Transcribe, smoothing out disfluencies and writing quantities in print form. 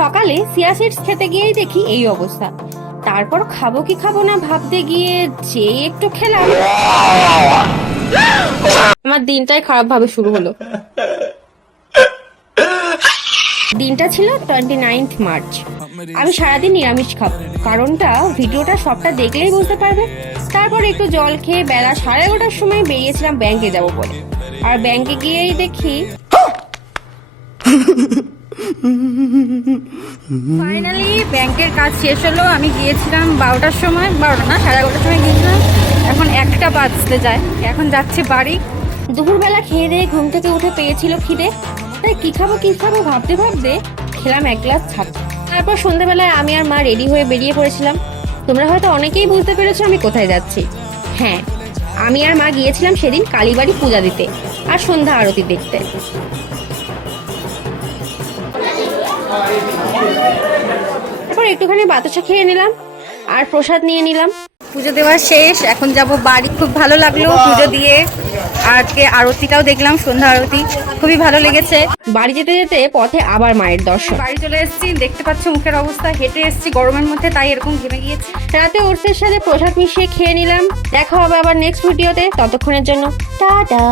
সকালে chia seeds খেতে গিয়েই দেখি এই অবস্থা। তারপর খাবো কি খাবো না ভাবতে গিয়ে যে একটু খেলাম, আমার দিনটাই খারাপ ভাবে শুরু হলো। দিনটা ছিল 29 মার্চ। আমি সারাদিন নিরামিষ খাবো, কারণটা ভিডিওটা সবটা দেখলেই বুঝতে পারবে। তারপর একটু জল খেয়ে বেলা 11:30টার সময় বেরিয়েছিলাম ব্যাংকে যাব বলে। আর ব্যাংকে গিয়েই দেখি ফাইনালি ব্যাংকের কাজ শেষ হলো। আমি গিয়েছিলাম 12টার সময়, 12টা না 11:30টার সময় গিয়েছিলাম। এখন 1টা বাজতে যায়, এখন যাচ্ছে বাড়ি। দুপুরবেলা খেয়ে দিয়ে ঘুম থেকে উঠে পেয়েছিল খিদে, তাই কি খাবো ভাবতে ভাবতে খেলাম 1 গ্লাস ছাতু। তারপর সন্ধ্যাবেলায় আমি আর মা রেডি হয়ে বেরিয়ে পড়েছিলাম। তোমরা হয়তো অনেকেই বুঝতে পেরেছো আমি কোথায় যাচ্ছি। হ্যাঁ, আমি আর মা গিয়েছিলাম সেদিন কালীবাড়ি পূজা দিতে আর সন্ধ্যা আরতি দেখতে। তারপর একটুখানি বাতাসা খেয়ে নিলাম আর প্রসাদ নিয়ে নিলাম। পুজো দেওয়া শেষ, এখন যাব বাড়ি। খুব ভালো লাগলো পুজো দিয়ে। আজকে আরতিটাও দেখলাম, সন্ধ্যা আরতি, খুবই ভালো লেগেছে। বাড়ি যেতে যেতে পথে আবার মায়ের দর্শন। বাড়ি চলে এসেছি, দেখতে পাচ্ছ মুখের অবস্থা। হেঁটে এসেছি গরমের মধ্যে, তাই এরকম ঘেমে গিয়েছে। রাতে ওটসের সাথে প্রসাদ মিশিয়ে খেয়ে নিলাম। দেখা হবে আবার নেক্সট ভিডিওতে, ততক্ষণের জন্য টাটা।